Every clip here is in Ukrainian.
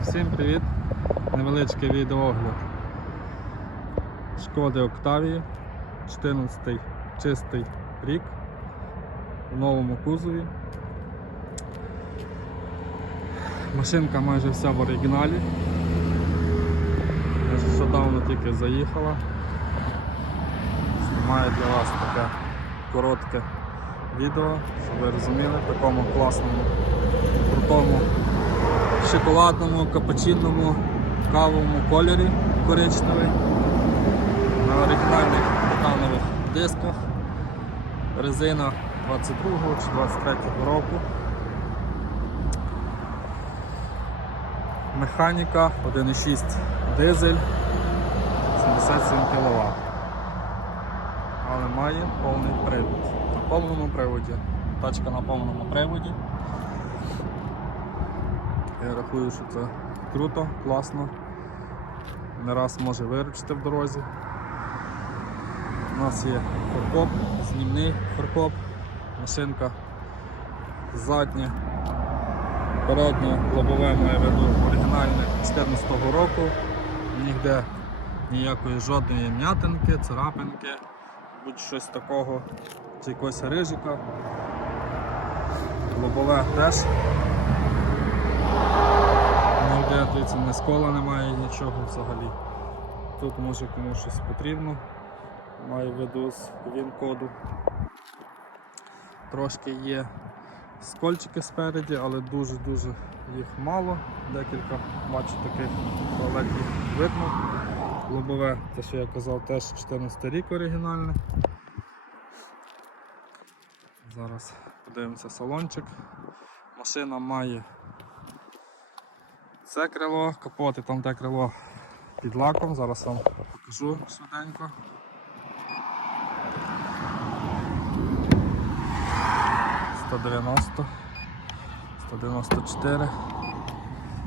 Всім привіт! Невеличкий відеоогляд Шкоди Октавії 14 чистий рік у новому кузові. Машинка майже вся в оригіналі. Нещодавно тільки заїхала. Знімаю для вас таке коротке відео, щоб ви розуміли, в такому класному, крутому шоколадному, капучинному, кавовому кольорі коричневий на оригінальних титанових дисках. Резина 22 чи 23 року. Механіка 1,6 дизель 77 кВт. Але має повний привід. На повному приводі. Тачка на повному приводі. Я рахую, що це круто, класно. Не раз може виручити в дорозі. У нас є форкоп, знімний форкоп, машинка заднє, переднє лобове має виду оригінальне з 14 року. Ніде ніякої жодної м'ятинки, царапинки, будь-щось такого, чи якогось рижика. Лобове теж Ніде дивіться, не скола немає нічого взагалі. Тут може комусь щось потрібно. Маю виду з він-коду. Трошки є скольчики спереді, але дуже-дуже їх мало. Декілька бачу таких туалетів видно. Лобове, те, що я казав, теж 14 рік оригінальне. Зараз подивимося салончик. Машина має це крило, капот і там те крило під лаком, зараз вам покажу швиденько. Сто дев'яносто, сто дев'яносто чотири,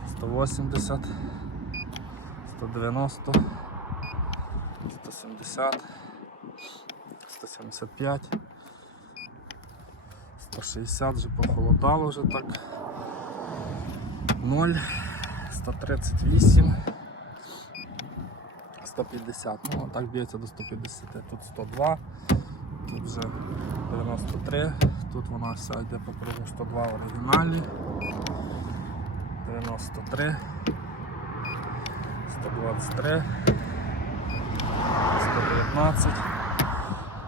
сто вісімдесят, сто дев'яносто, сто сімдесят, сто сімдесят п'ять, сто шістдесят вже похолодало вже так. Ноль. 138, 150, ну так б'ється до 150, тут 102, тут вже 93, тут вона вся йде по кругу. 102 в оригіналі, 93, 123, 119,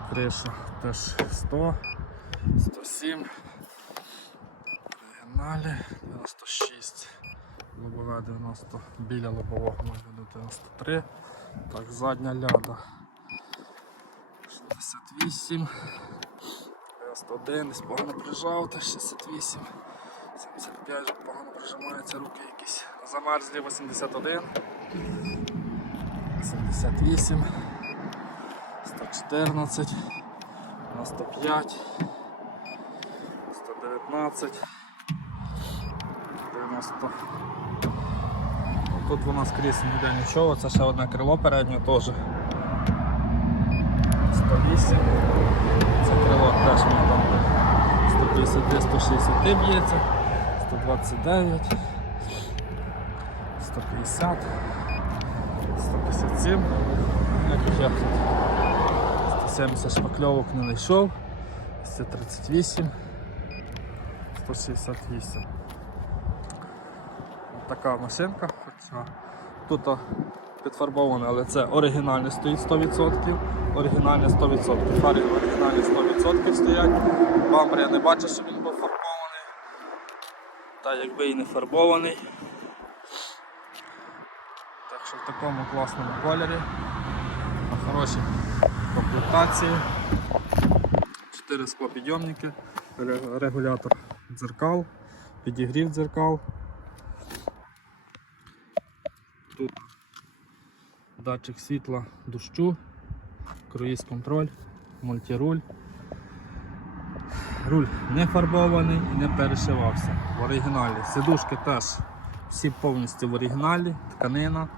криша теж 100, 107, оригіналі. 96. Лобове 90, біля лобового може 93. Так, задня ляда. 68, 91, десь погано прижав, теж 68, 75 погано прижимаються, руки якісь. Замерзлі 81, 78, 114, 95, 119. 90. Тут у нас крізь ніде нічого, це ще одне крило переднє теж. 108. Це крило теж воно там 150, 160 б'ється, 129, 150, 157. Якось я тут 170 шпакльовок не знайшов, 138, 168 така машинка. Хоча Тут підфарбоване, але це оригінальне стоїть 100%. Оригінальне 100%. Фари оригінальні 100% стоять. Бампер я не бачу, що він був фарбований. Та якби і не фарбований. Так що в такому класному кольорі. На хорошій комплектації. 4 склопідйомники, регулятор дзеркал, підігрів дзеркал. Тут датчик світла дощу, круїз контроль, мультируль. Руль не фарбований і не перешивався в оригіналі. Сидушки теж всі повністю в оригіналі, тканина.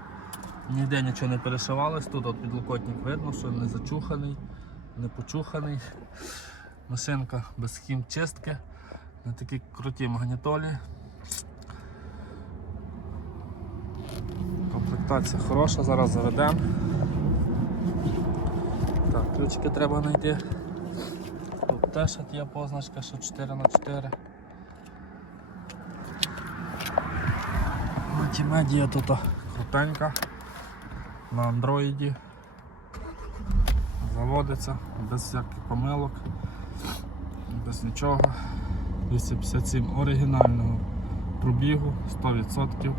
Ніде нічого не перешивалось, тут от підлокотник видно, що не зачуханий, не почуханий. Машинка без хімчистки, на такій крутій магнітолі. Комплектація хороша, зараз заведемо. Так, ключики треба знайти. Тут теж є позначка, що 4 на 4 Мультимедія тут крутенька на андроїді. Заводиться без всяких помилок, без нічого. 257 оригінального пробігу 100%.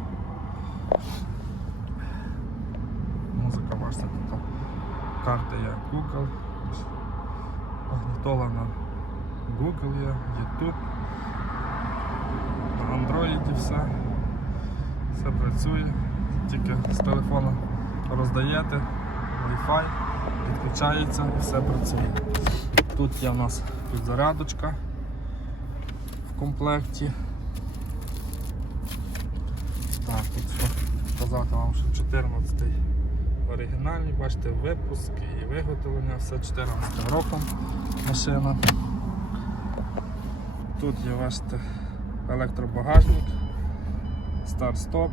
Музика бачите тут. Карта є Google. Магнітола на Google є, YouTube. На Android все. Все працює. Тільки з телефону роздаєте, Wi-Fi, підключається і все працює. Тут є у нас підзарядочка в комплекті. Так, тут що сказати вам, що 14 оригінальний, бачите, випуск і виготовлення, все 14 роком машина. Тут є бачите, електробагажник, старт-стоп,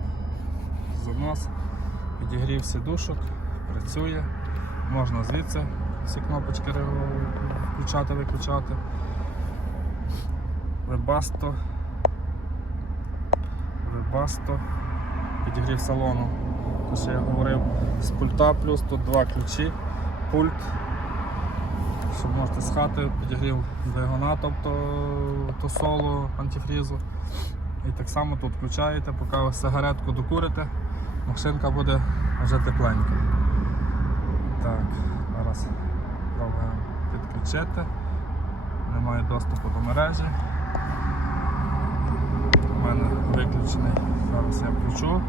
занос, підігрів сидушок, працює, можна звідси всі кнопочки включати, виключати. Вебасто, Вебасто, підігрів салону. Те, я говорив, з пульта плюс тут два ключі, пульт, щоб можете з хати, підігрів двигуна, тобто тосолу, антифрізу. І так само тут включаєте, поки ви сигаретку докурите, машинка буде вже тепленька. Так, зараз пробуємо підключити. Немає доступу до мережі. У мене виключений. Зараз я включу.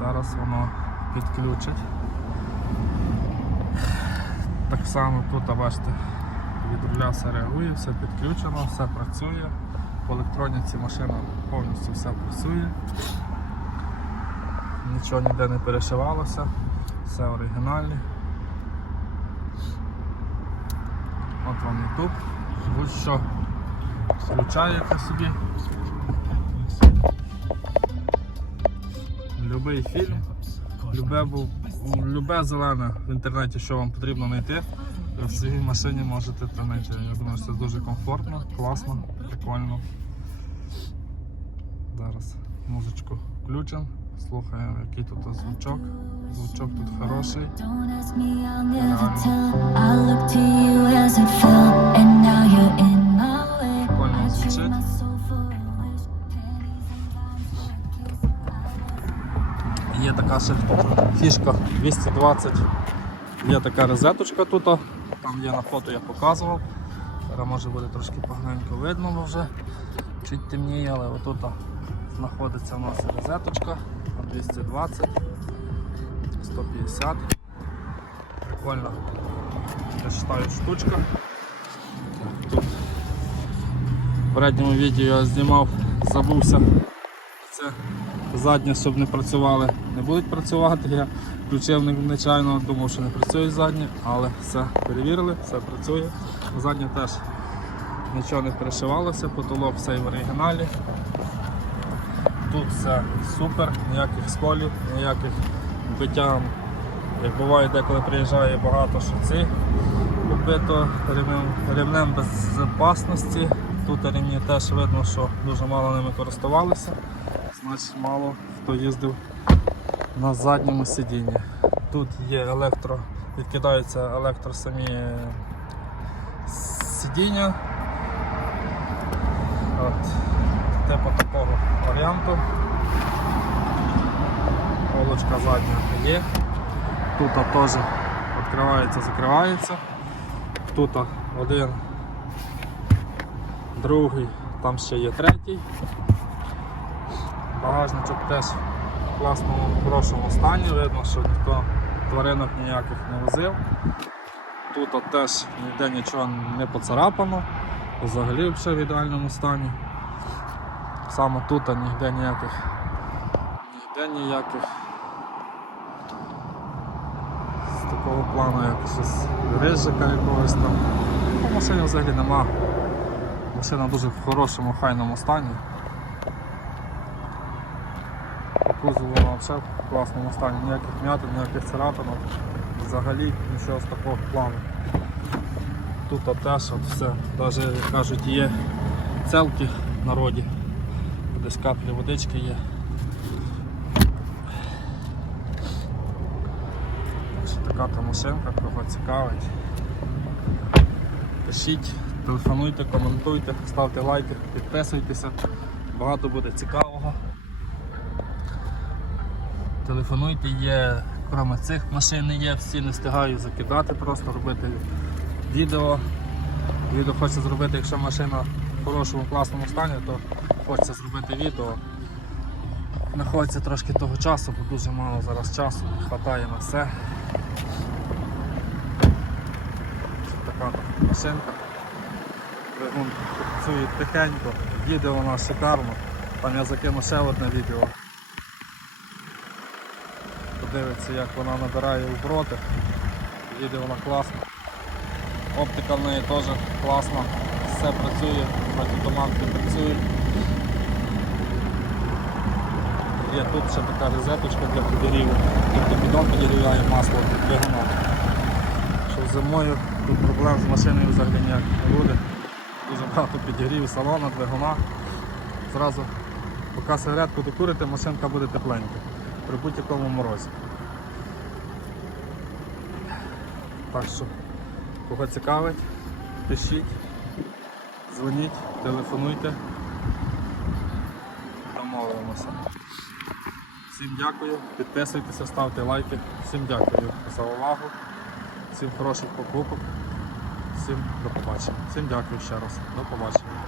І зараз воно підключить. Так само тут, бачите, від руля все реагує, все підключено, все працює. По електроніці машина повністю все працює. Нічого ніде не перешивалося, все оригінальне. От вам YouTube. Будь-що включаєте собі. Любий фільм, любе, любе зелене в інтернеті, що вам потрібно знайти, в своїй машині можете це знайти. Я думаю, що це дуже комфортно, класно, прикольно. Зараз музичку включимо, слухаємо, який тут звучок. Звучок тут хороший. Ще фішка 220. Є така розеточка тут. Там є на фото, я показував. Зараз може буде трошки поганенько видно, бо вже чуть темніє, але отут знаходиться у нас розеточка на 220, 150. Прикольно. Я вважаю штучка. Тут в передньому відео я знімав, забувся. Це задні, щоб не працювали, не будуть працювати. Я включив нечайно, думав, що не працюють задні, але все перевірили, все працює. Задні теж нічого не перешивалося, потолок все в оригіналі. Тут все супер, ніяких сколів, ніяких биття. Як буває, деколи приїжджає багато шоці побито ремнем, ремнем безпечності. Тут ремні теж видно, що дуже мало ними користувалися значить мало хто їздив на задньому сидінні. Тут є електро, відкидаються електро самі е, сидіння. От, типу такого варіанту. Полочка задня є. Тут теж відкривається, закривається. Тут один, другий, там ще є третій. Багажничок теж в класному, хорошому стані, видно, що ніхто тваринок ніяких не возив. Тут теж ніде нічого не поцарапано, взагалі все в ідеальному стані. Саме тут ніде ніяких, ніде ніяких з такого плану, як щось рижика якогось там. Ну, машини взагалі нема. Машина дуже в хорошому, хайному стані. Взагалі в класному стані, ніяких м'ятин, ніяких царапинок, взагалі нічого з такого плану. Тут теж от все, навіть як кажуть, є целки в народі, десь каплі водички є. Така та машинка, кого цікавить. Пишіть, телефонуйте, коментуйте, ставте лайки, підписуйтеся. Багато буде цікавого. Телефонуйте, є, крім цих машин є, всі не встигаю закидати, просто робити відео. Відео хочеться зробити, якщо машина в хорошому класному стані, то хочеться зробити відео. Знаходиться трошки того часу, бо дуже мало зараз часу, не вистачає на все. Така машинка. Двигун працює тихенько, їде вона шикарно. Там я закину ще одне відео. Подивиться, як вона набирає обороти. Їде вона класно. Оптика в неї теж класна, все працює, протитуманки працюють. Є тут ще така розеточка для підігріву, тобто підон підігріває масло від двигуна. Що зимою тут проблем з машиною взагалі ніяк не буде. Дуже багато підігріву салона, двигуна. Зразу, поки сигаретку докурите, машинка буде тепленька при будь-якому морозі. Так що, кого цікавить, пишіть, дзвоніть, телефонуйте. Домовимося. Всім дякую, підписуйтеся, ставте лайки. Всім дякую за увагу, всім хороших покупок, всім до побачення. Всім дякую ще раз. До побачення.